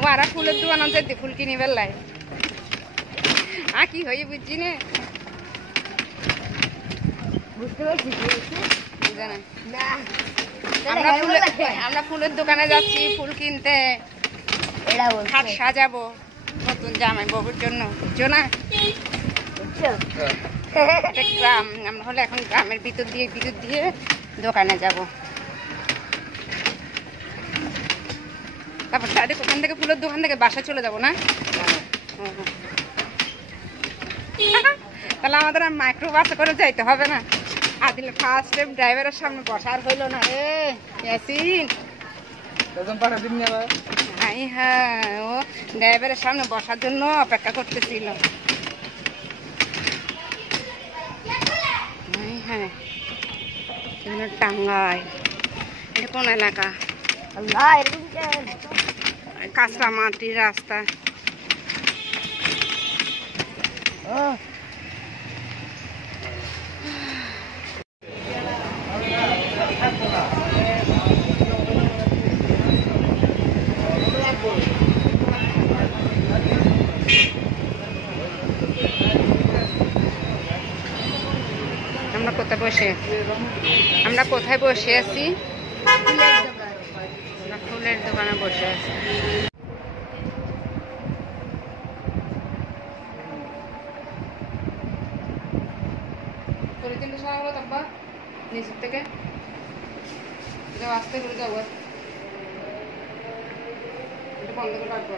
ওরা ফুলের দোকান যেতে ফুল কিনি বেলায় কি হয়ে বুঝছি না বুঝতে পারছি আমরা ফুলের দোকানে যাচ্ছি ফুল কিনতে খাট সাজাবো নতুন জামাই বাবুর জন্য বুঝছো না গ্রাম আমরা হলে এখন গ্রামের ভিতর দিয়ে দোকানে যাব তারপর ডাইরেক্ট ওখান থেকে ফুলের দোকান থেকে বাসা চলে যাব না তাহলে আমাদের আর মাইক্রো বাসে করে যাইতে হবে না আদিলে ফার্স্ট টাইম ড্রাইভারের সামনে বসার হইলো না রে ইয়াসিন হ্যাঁ ও ড্রাইভারের সামনে বসার জন্য অপেক্ষা করতেছিল হ্যাঁ টাঙ্গাই এটা কোন এলাকা কাঁচা মাটির রাস্তা আমরা কোথায় বসে আছি ফুলের দোকানে বসে আছি নিচের থেকে আসতে করে যাবো বন্ধ করে রাখবো